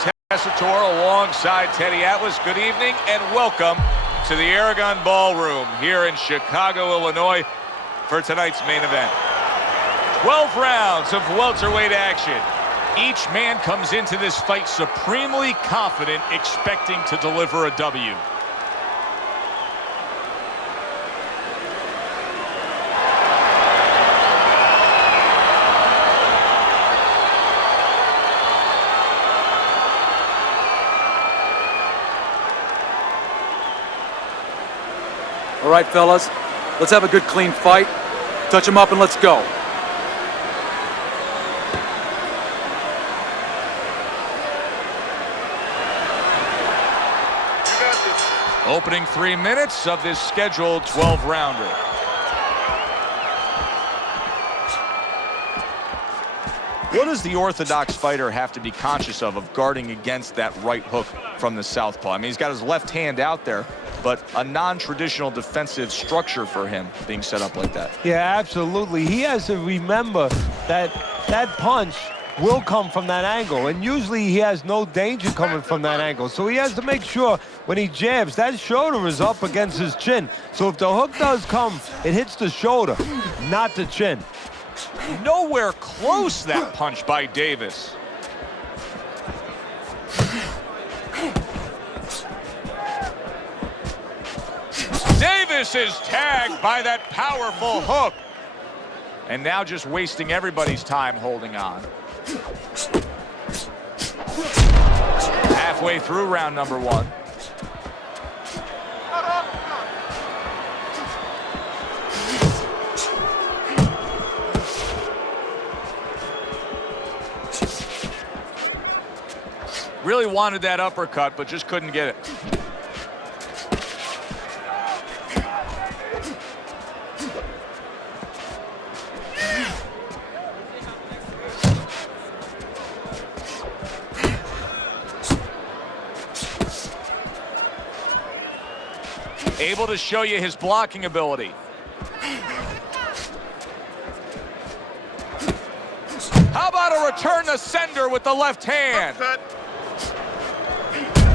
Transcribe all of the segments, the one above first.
Tessitore alongside Teddy Atlas. Good evening and welcome to the Aragon Ballroom here in Chicago, Illinois for tonight's main event. 12 rounds of welterweight action. Each man comes into this fight supremely confident, expecting to deliver a W. All right, fellas, let's have a good, clean fight. Touch them up and let's go. Opening 3 minutes of this scheduled 12-rounder. What does the orthodox fighter have to be conscious of guarding against that right hook from the southpaw? I mean, he's got his left hand out there, but a non-traditional defensive structure for him being set up like that. Yeah, absolutely. He has to remember that that punch will come from that angle, and usually he has no danger coming from that angle. So he has to make sure when he jabs, that shoulder is up against his chin. So if the hook does come, it hits the shoulder, not the chin. Nowhere close, that punch by Davis. Davis is tagged by that powerful hook. And now just wasting everybody's time holding on. Halfway through round number 1. Really wanted that uppercut, but just couldn't get it. Able to show you his blocking ability. How about a return to sender with the left hand?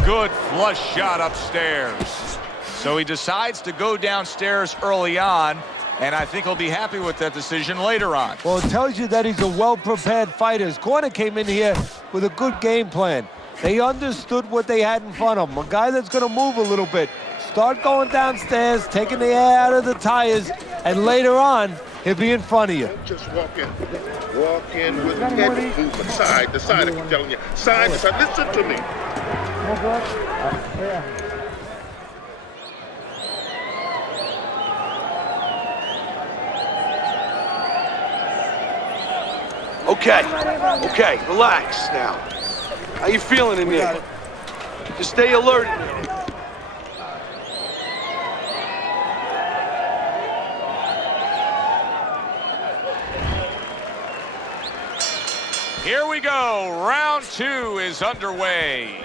Good flush shot upstairs. So he decides to go downstairs early on, and I think he'll be happy with that decision later on. Well, it tells you that he's a well-prepared fighter. His corner came in here with a good game plan. They understood what they had in front of him. A guy that's going to move a little bit. Start going downstairs, taking the air out of the tires, and later on, he'll be in front of you. Just walk in with heavy movement, side to side. I keep telling you, side to side. Listen to me. Okay, relax now. How you feeling in there? Just stay alert. Here we go. Round 2 is underway.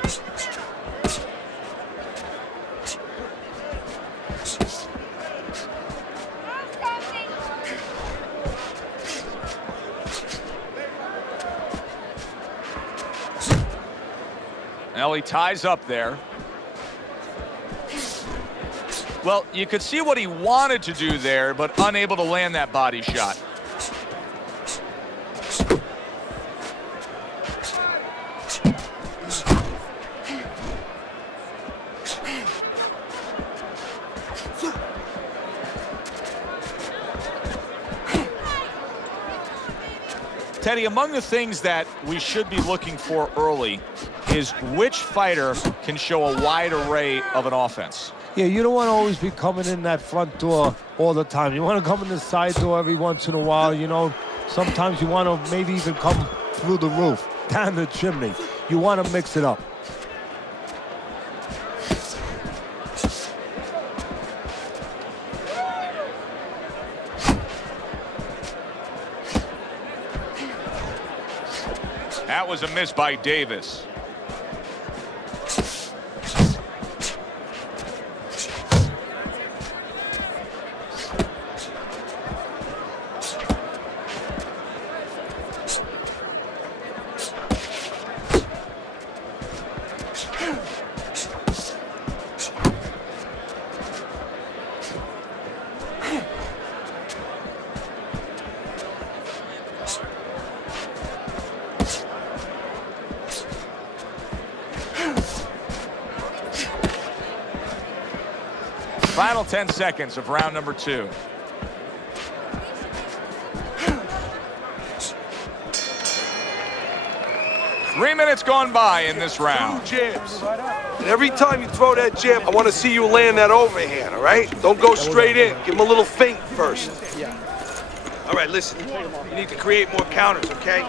Now he ties up there. Well, you could see what he wanted to do there, but unable to land that body shot. Teddy, among the things that we should be looking for early is which fighter can show a wide array of an offense. Yeah, you don't want to always be coming in that front door all the time. You want to come in the side door every once in a while. You know, sometimes you want to maybe even come through the roof, down the chimney. You want to mix it up. That was a miss by Davis. Final 10 seconds of round number 2. Three minutes gone by in this round. Jabs. And every time you throw that jab, I want to see you land that overhand, all right? Don't go straight in. Give him a little feint first. All right, listen. You need to create more counters, okay?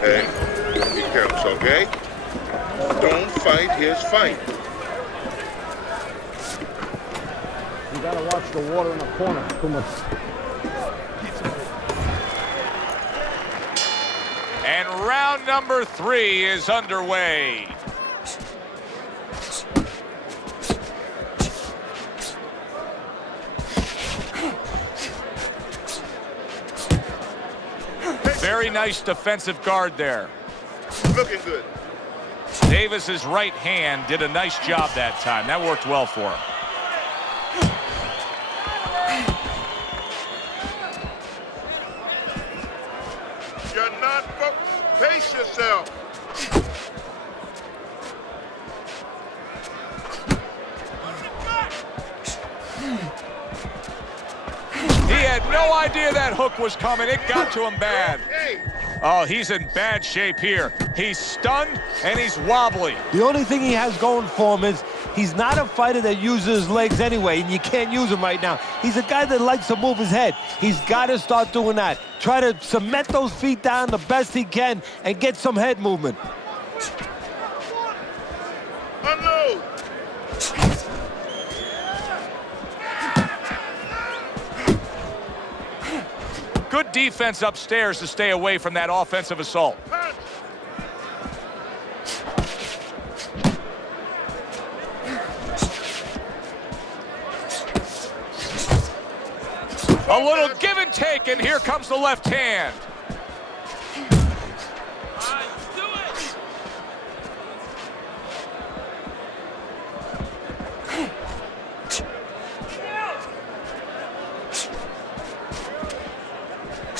Hey, he counts, okay? Don't fight his fight. You gotta watch the water in the corner. Too much. And round number 3 is underway. Very nice defensive guard there. Looking good. Davis's right hand did a nice job that time. That worked well for him. You're not pace yourself. He had no idea that hook was coming. It got to him bad. Hey. Oh, he's in bad shape here. He's stunned and he's wobbly. The only thing he has going for him is he's not a fighter that uses his legs anyway, and you can't use him right now. He's a guy that likes to move his head. He's got to start doing that. Try to cement those feet down the best he can and get some head movement. Unload. Good defense upstairs to stay away from that offensive assault. A little give and take, and here comes the left hand.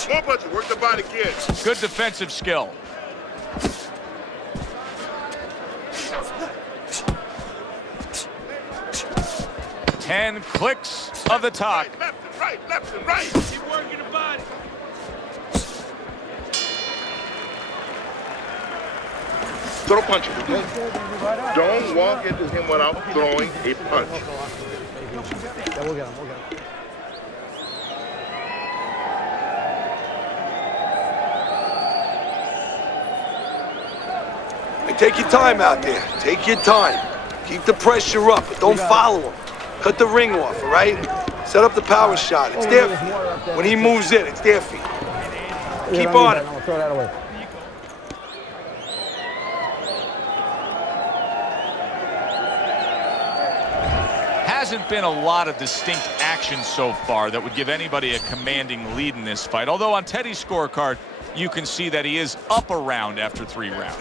More punches, work the body, kid. Good defensive skill. Ten clicks of the talk. Left and right, left and right. Keep working the body. Throw punches, okay? Don't walk into him without throwing a punch. Yeah, we'll get him. We'll get him. Hey, take your time out there. Take your time. Keep the pressure up, but don't follow him. Cut the ring off, all right? Set up the power shot. It's their feet. When he moves in, it's their feet. Keep on it. I'll throw that away. Hasn't been a lot of distinct action so far that would give anybody a commanding lead in this fight. Although on Teddy's scorecard, you can see that he is up a round after 3 rounds.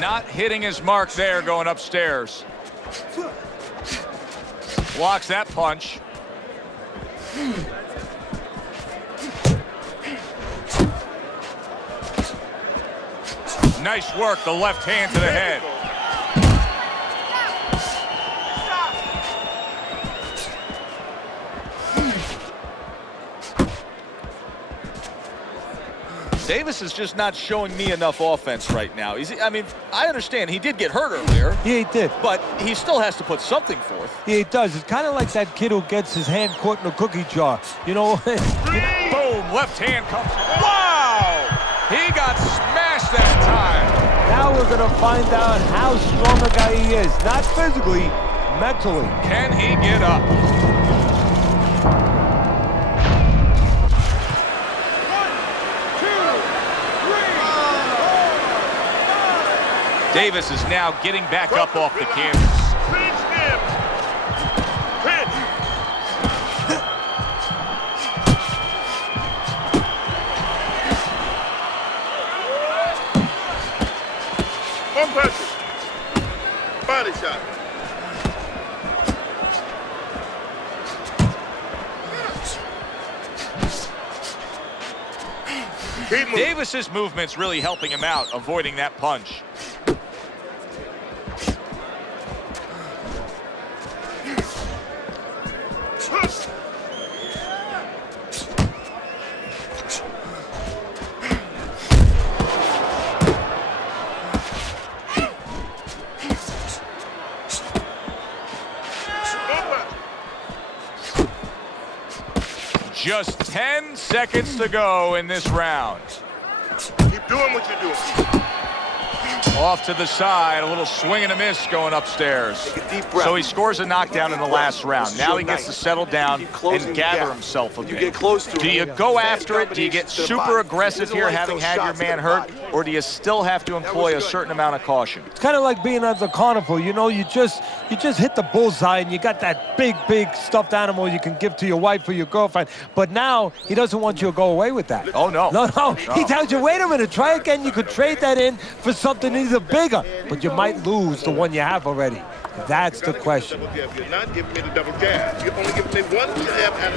Not hitting his mark there going upstairs. Blocks that punch. Nice work, the left hand to the head. Davis is just not showing me enough offense right now. I mean, I understand he did get hurt earlier. Yeah, he did. But he still has to put something forth. Yeah, he does. It's kind of like that kid who gets his hand caught in a cookie jar. You know? Boom, left hand comes. Wow! He got smashed that time. Now we're going to find out how strong a guy he is. Not physically, mentally. Can he get up? Davis is now getting back up off the canvas. Pinch him. Pinch. One punch. Body shot. Keep moving. Davis's movement's really helping him out, avoiding that punch. Just 10 seconds to go in this round. Keep doing what you're doing. Off to the side, a little swing and a miss going upstairs. Take a deep breath. So he scores a knockdown in the last round. This is Now your he gets night. to settle down Keep closing and the gather gap. himself a You bit. get close to Do him. you go Fast after it? Do you get combinations to the super body. aggressive Doesn't here, like having those had your shots to man the hurt? body. Or do you still have to employ a good. certain amount of caution? It's kind of like being at the carnival. You know, you just hit the bullseye and you got that big stuffed animal you can give to your wife or your girlfriend. But now he doesn't want you to go away with that. Oh, no. No. He tells you, wait a minute, try again. You could trade that in for something even bigger, but you might lose the one you have already. That's the question. You're not giving me the double jab. You're only giving me one jab at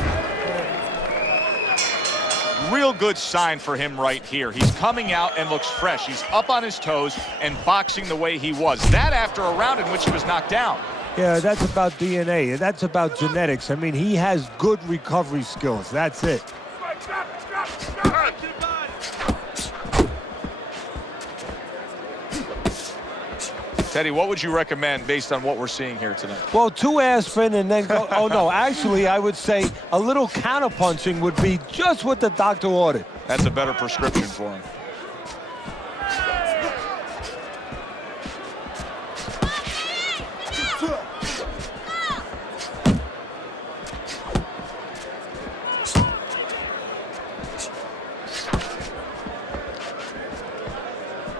a Real good sign for him right here. He's coming out and looks fresh. He's up on his toes and boxing the way he was. That after a round in which he was knocked down. Yeah, that's about DNA. That's about genetics. I mean, he has good recovery skills. That's it. Teddy, what would you recommend based on what we're seeing here tonight? Well, 2 aspirin and then go. Oh, no. Actually, I would say a little counterpunching would be just what the doctor ordered. That's a better prescription for him.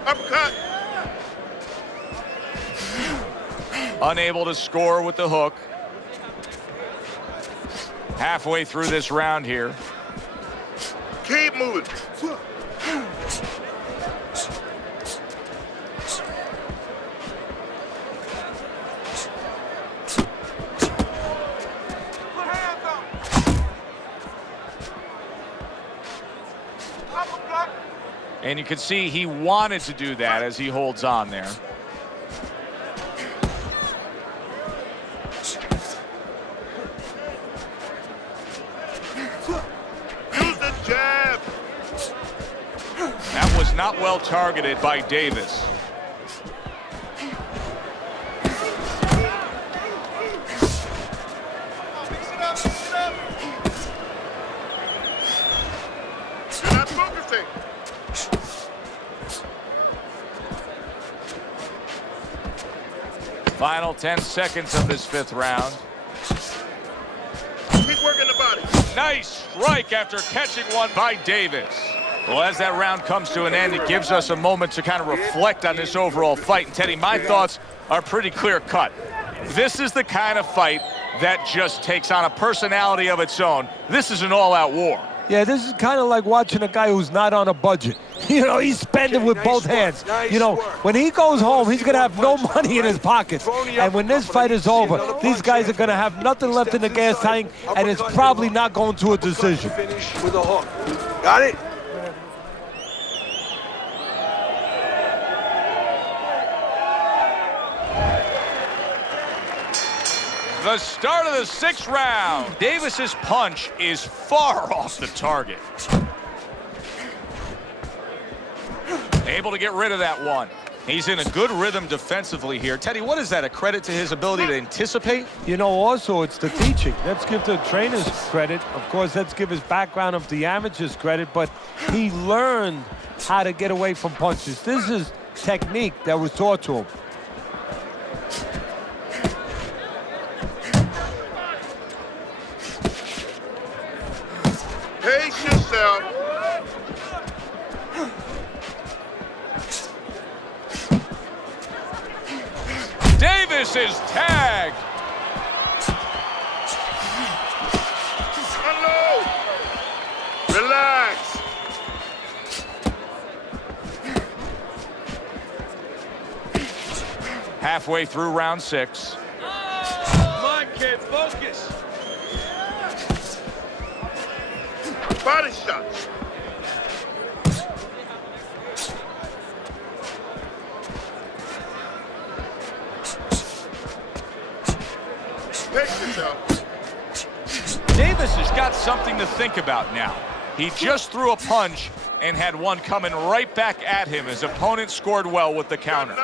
uppercut. Unable to score with the hook. Halfway through this round here. Keep moving. And you can see he wanted to do that as he holds on there. Use the jab. That was not well targeted by Davis. You're not focusing. Final 10 seconds of this 5th round. Keep working the body. Nice strike after catching one by Davis. Well, as that round comes to an end, it gives us a moment to kind of reflect on this overall fight. And Teddy, my thoughts are pretty clear cut. This is the kind of fight that just takes on a personality of its own. This is an all-out war. Yeah, this is kind of like watching a guy who's not on a budget. You know, he's spending with both hands. You know, when he goes home, he's going to have no money in his pockets. And when this fight is over, these guys are going to have nothing left in the gas tank, and it's probably not going to a decision. Finish with a hook. Got it? The start of the 6th round. Davis's punch is far off the target. Able to get rid of that one. He's in a good rhythm defensively here. Teddy, what is that? A credit to his ability to anticipate? You know, also, it's the teaching. Let's give the trainers credit. Of course, let's give his background of the amateurs credit, but he learned how to get away from punches. This is technique that was taught to him. Pace yourself. Davis is tagged. Unload. Relax. Halfway through round 6. Come on, kid, focus. Body shots. Pace yourself. Davis has got something to think about now. He just threw a punch and had one coming right back at him. His opponent scored well with the counter.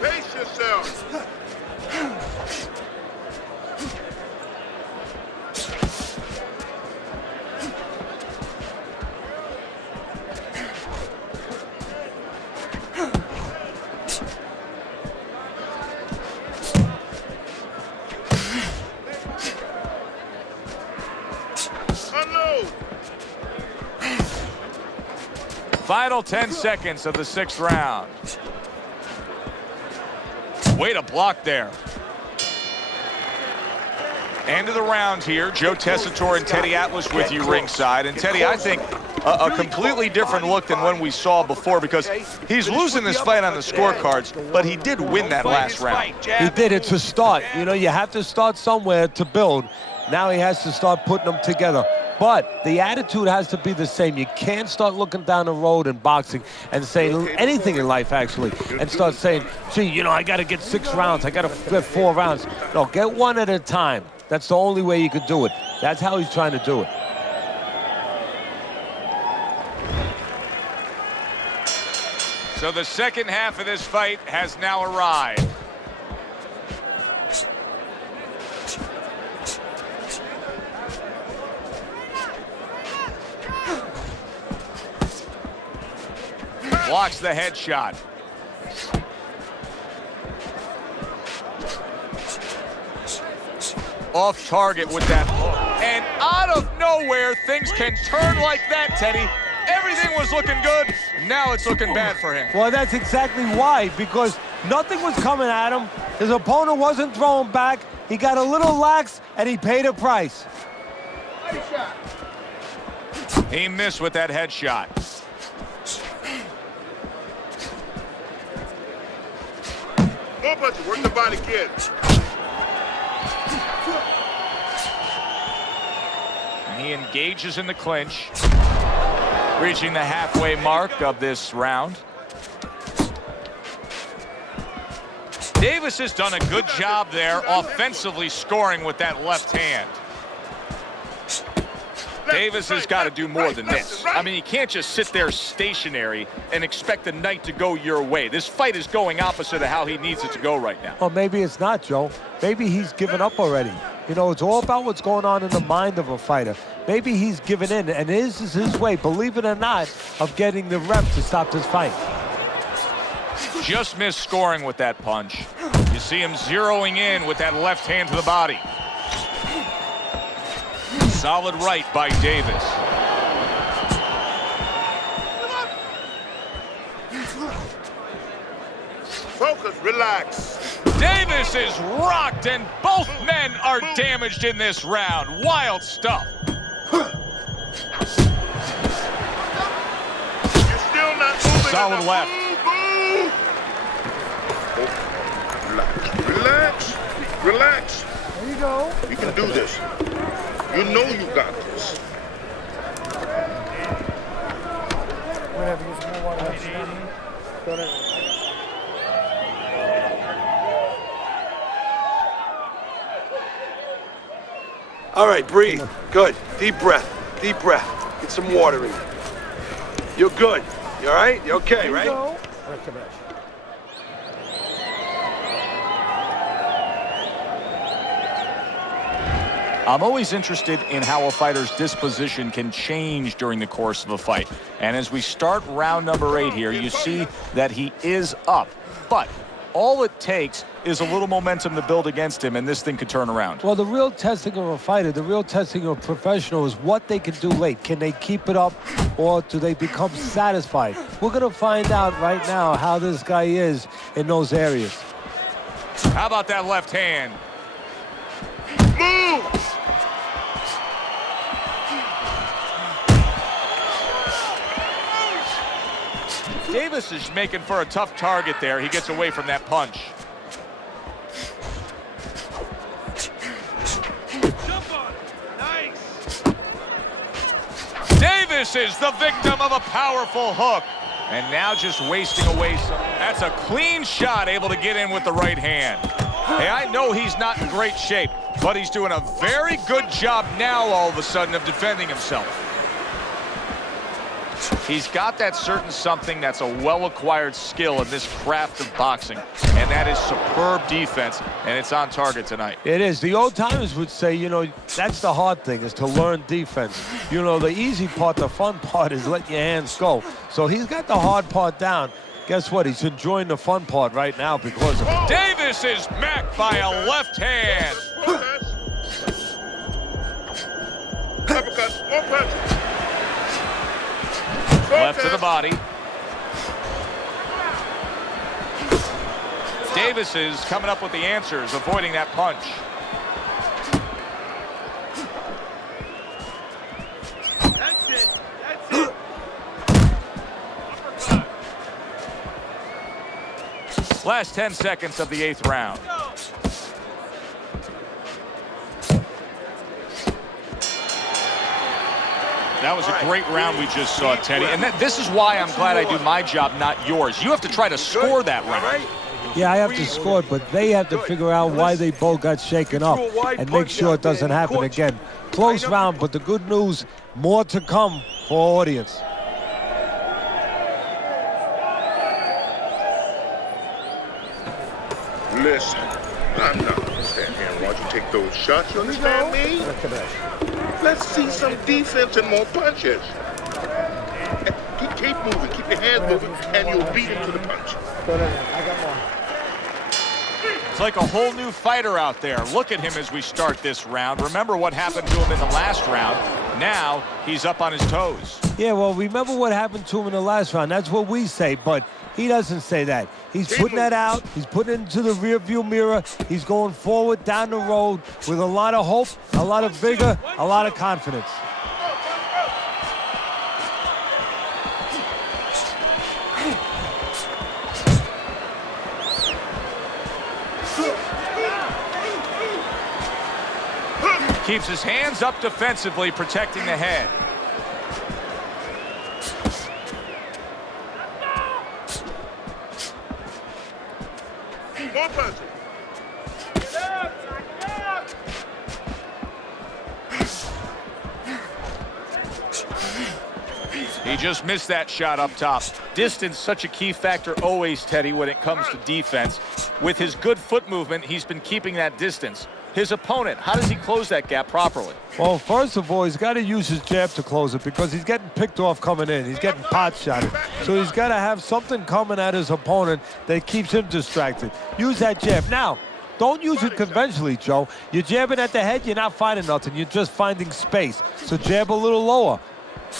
Pace yourself. Final 10 seconds of the 6th round. Way to block there. End of the round here. Joe Tessitore and Teddy Atlas with you ringside. And Teddy, I think a completely different look than when we saw before, because he's losing this fight on the scorecards, but he did win that last round. He did. It's a start. You know, you have to start somewhere to build. Now he has to start putting them together. But the attitude has to be the same. You can't start looking down the road in boxing and saying anything in life, actually, and start saying, gee, you know, I got to get 6 rounds. I got to get 4 rounds. No, get one at a time. That's the only way you could do it. That's how he's trying to do it. So the second half of this fight has now arrived. Blocks the headshot. Off target with that hook. And out of nowhere, things can turn like that, Teddy. Everything was looking good. Now it's looking bad for him. Well, that's exactly why, because nothing was coming at him. His opponent wasn't throwing back. He got a little lax, and he paid a price. He missed with that headshot. More punches, work the body, kid. And he engages in the clinch, reaching the halfway mark of this round. Davis has done a good job there offensively, scoring with that left hand. Davis has got to do more than this. I mean, you can't just sit there stationary and expect the night to go your way. This fight is going opposite of how he needs it to go right now. Well, maybe it's not, Joe. Maybe he's given up already. You know, it's all about what's going on in the mind of a fighter. Maybe he's given in, and this is his way, believe it or not, of getting the ref to stop this fight. Just missed scoring with that punch. You see him zeroing in with that left hand to the body. Solid right by Davis. Focus, relax. Davis is rocked, and both men are damaged in this round. Wild stuff. You're still not moving. Solid left. Move. Relax. Relax. There you go. You can do this. You know you got this. Whatever, get some more water. Go to... All right, breathe. Good. Deep breath. Deep breath. Get some water in you. You're good. You all right? You okay, right? Go. I'm always interested in how a fighter's disposition can change during the course of a fight. And as we start round number 8 here, you see that he is up. But all it takes is a little momentum to build against him, and this thing could turn around. Well, the real testing of a fighter, the real testing of a professional is what they can do late. Can they keep it up, or do they become satisfied? We're going to find out right now how this guy is in those areas. How about that left hand? Move! Davis is making for a tough target there. He gets away from that punch. Jump on. Nice. Davis is the victim of a powerful hook. And now just wasting away some. That's a clean shot, able to get in with the right hand. Hey, I know he's not in great shape, but he's doing a very good job now all of a sudden of defending himself. He's got that certain something that's a well-acquired skill in this craft of boxing, and that is superb defense, and it's on target tonight. It is. The old timers would say, you know, that's the hard thing, is to learn defense. You know, the easy part, the fun part is let your hands go. So he's got the hard part down. Guess what? He's enjoying the fun part right now because of it. Davis is macked by a left hand. Uppercut, more punch. Left to the body. Davis is coming up with the answers, avoiding that punch. That's it. That's it. Uppercut. Last 10 seconds of the 8th round. That was a great round we just saw, Teddy. And this is why I'm glad I do my job, not yours. You have to try to score that round. Yeah, I have to score it, but they have to figure out why they both got shaken up and make sure it doesn't happen again. Close round, but the good news, more to come for our audience. Listen, I'm not gonna stand here and watch you take those shots. You understand me? Let's see some defense and more punches. Keep moving, keep your hands moving, and you'll beat him to the punch. I got more. It's like a whole new fighter out there. Look at him as we start this round. Remember what happened to him in the last round. Now he's up on his toes. Yeah, well, remember what happened to him in the last round. That's what we say, but he doesn't say that. He's putting that out. He's putting it into the rearview mirror. He's going forward down the road with a lot of hope, a lot of vigor, a lot of confidence. Keeps his hands up defensively, protecting the head. More punches. He just missed that shot up top. Distance, such a key factor always, Teddy, when it comes to defense. With his good foot movement, he's been keeping that distance. His opponent, how does he close that gap properly? Well, first of all, he's got to use his jab to close it because he's getting picked off coming in. He's getting pot shotted. So he's got to have something coming at his opponent that keeps him distracted. Use that jab. Now, don't use it conventionally, Joe. You're jabbing at the head, you're not finding nothing. You're just finding space. So jab a little lower.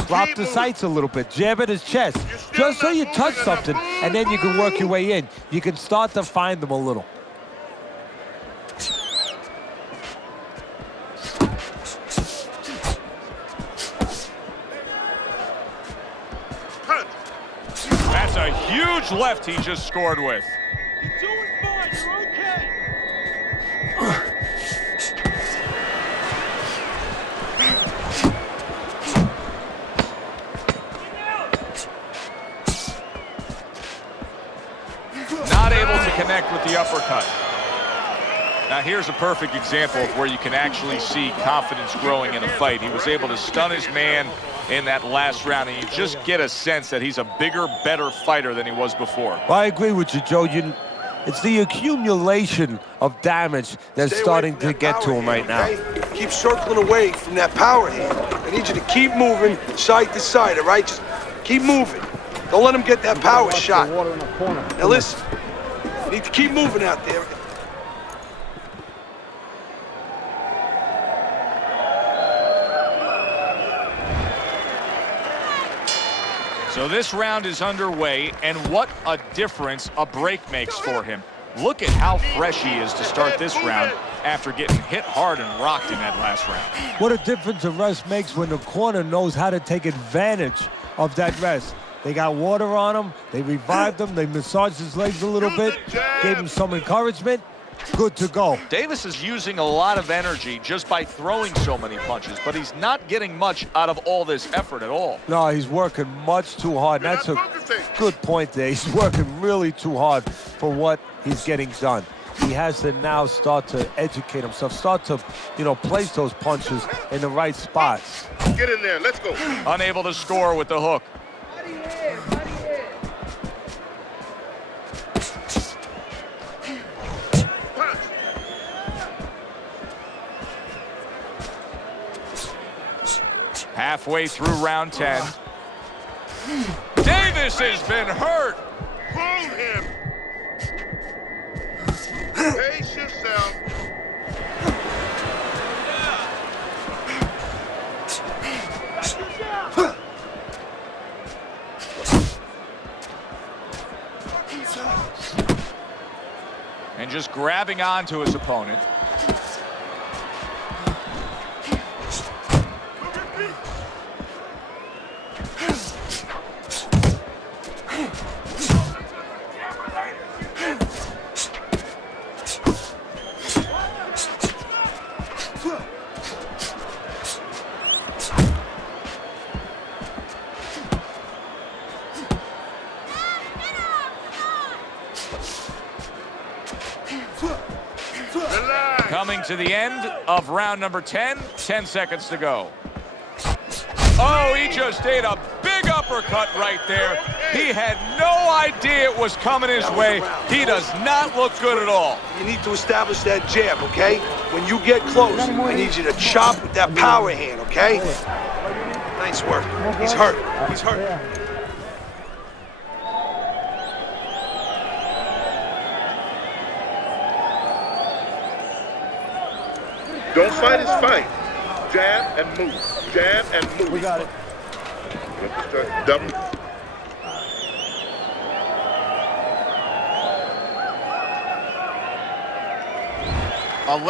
Drop the sights a little bit. Jab at his chest. Just so you touch something, and then you can work your way in. You can start to find them a little. That's a huge left he just scored with. You're doing fine. You're okay. Not able to connect with the uppercut. Now here's a perfect example of where you can actually see confidence growing in a fight. He was able to stun his man in that last round, and you just get a sense that he's a bigger, better fighter than he was before. Well, I agree with you, Joe. It's the accumulation of damage that's starting to get to him right now. Okay? Keep circling away from that power hand. I need you to keep moving side to side, all right? Just keep moving. Don't let him get that power shot. Now listen, you need to keep moving out there. So this round is underway, and what a difference a break makes for him. Look at how fresh he is to start this round after getting hit hard and rocked in that last round. What a difference a rest makes when the corner knows how to take advantage of that rest. They got water on him, they revived him, they massaged his legs a little bit, gave him some encouragement. Good to go. Davis is using a lot of energy just by throwing so many punches, but he's not getting much out of all this effort at all. No, he's working much too hard. That's a good point there. He's working really too hard for what he's getting done. he has to now start to educate himself, start to, place those punches in the right spots. Get in there. Let's go. Unable to score with the hook. Punch. Halfway through round 10. Davis has been hurt. Hold him. Pace yourself. And just grabbing onto his opponent. Coming to the end of round number 10, 10 seconds to go. Oh, he just ate a big uppercut right there. He had no idea it was coming his way. He does not look good at all. You need to establish that jab, okay? When you get close, I need you to chop with that power hand, okay? Nice work. He's hurt. He's hurt. Don't fight his fight. Jab and move. Jab and move. We got it. Double.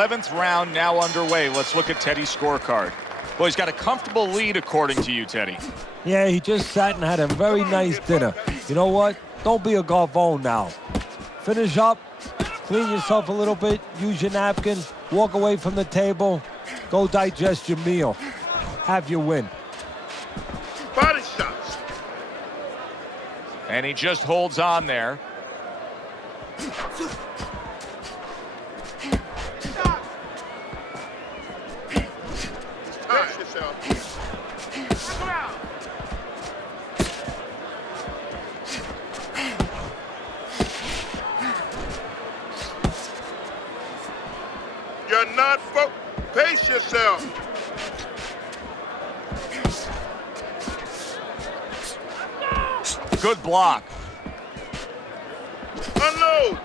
th round now underway. Let's look at Teddy's scorecard. Well, he's got a comfortable lead, according to you, Teddy. Yeah, he just sat and had a very nice dinner. You know what? Don't be a garvon now. Finish up, clean yourself a little bit, use your napkin, walk away from the table, go digest your meal. Have your win. Body shots. And he just holds on there. Pace yourself. You're not pace yourself. Good block. Unload.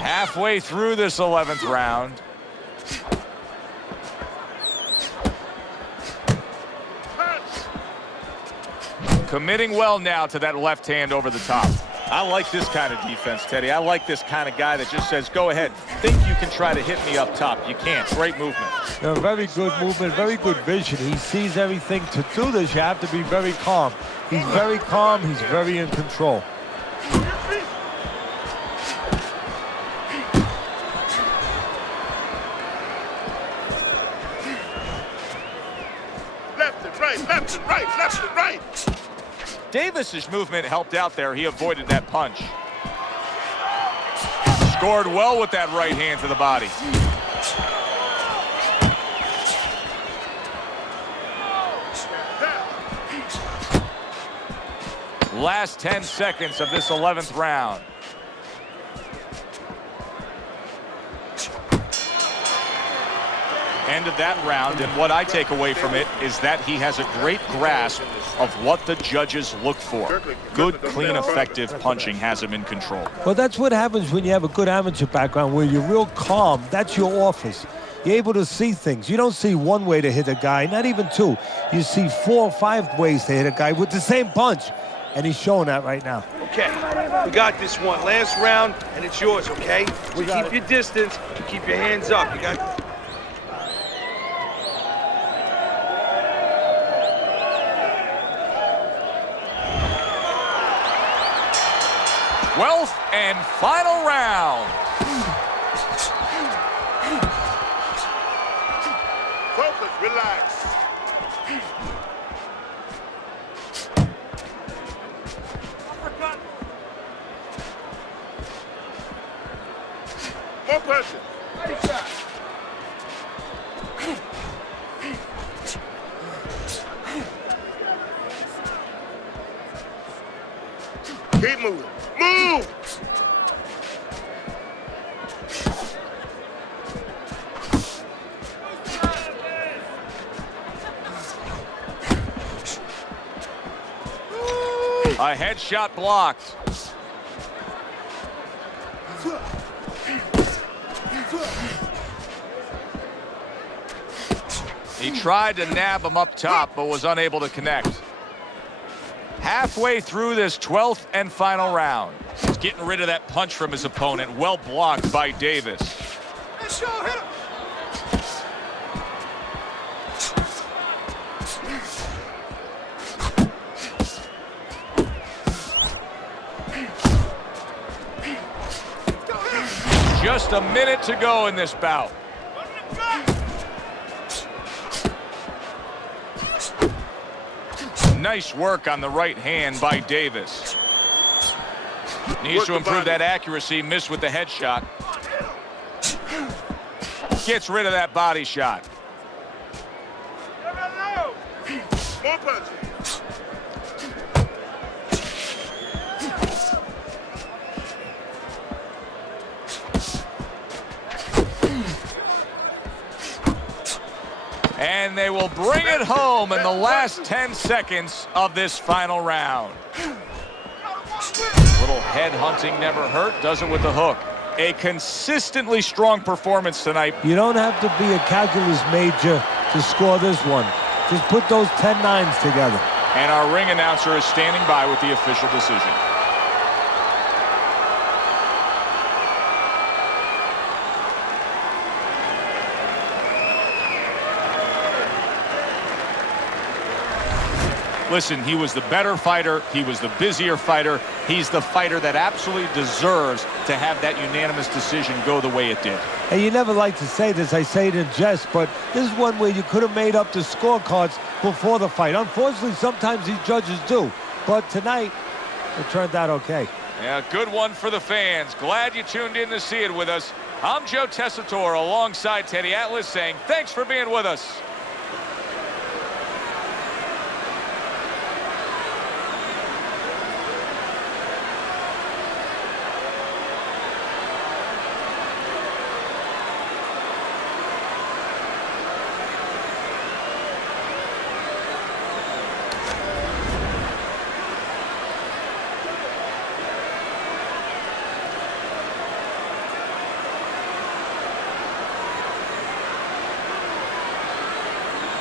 Halfway through this 11th round. Punch. Committing well now to that left hand over the top. I like this kind of defense, Teddy. I like this kind of guy that just says, go ahead, think you can try to hit me up top. You can't. Great movement. Very good movement, very good vision. He sees everything. To do this, you have to be very calm. He's very calm. He's very in control. Left and right, left and right, left and right. Davis's movement helped out there. He avoided that punch. Scored well with that right hand to the body. Last 10 seconds of this 11th round. End of that round, and what I take away from it is that he has a great grasp of what the judges look for. Good, clean, effective punching has him in control. Well, that's what happens when you have a good amateur background where you're real calm. That's your office. You're able to see things. You don't see one way to hit a guy, not even two. You see 4 or 5 ways to hit a guy with the same punch. And he's showing that right now. Okay, we got this one. Last round, and it's yours, okay? So keep your distance, keep your hands up. You got... Twelfth and final round. Focus, relax. More punches. Keep moving. Move! A headshot blocked. He tried to nab him up top, but was unable to connect. Halfway through this 12th and final round. He's getting rid of that punch from his opponent. Well blocked by Davis. Just a minute to go in this bout. Nice work on the right hand by Davis. Needs to improve that accuracy. Missed with the headshot. Gets rid of that body shot. More punches. And they will bring it home in the last 10 seconds of this final round. Little head hunting never hurt. Does it with the hook. A consistently strong performance tonight. You don't have to be a calculus major to score this one. Just put those 10 nines together. And our ring announcer is standing by with the official decision. Listen, he was the better fighter. He was the busier fighter. He's the fighter that absolutely deserves to have that unanimous decision go the way it did. And you never like to say this, I say it in jest, but this is one where you could have made up the scorecards before the fight. Unfortunately, sometimes these judges do. But tonight, it turned out okay. Yeah, good one for the fans. Glad you tuned in to see it with us. I'm Joe Tessitore alongside Teddy Atlas saying thanks for being with us.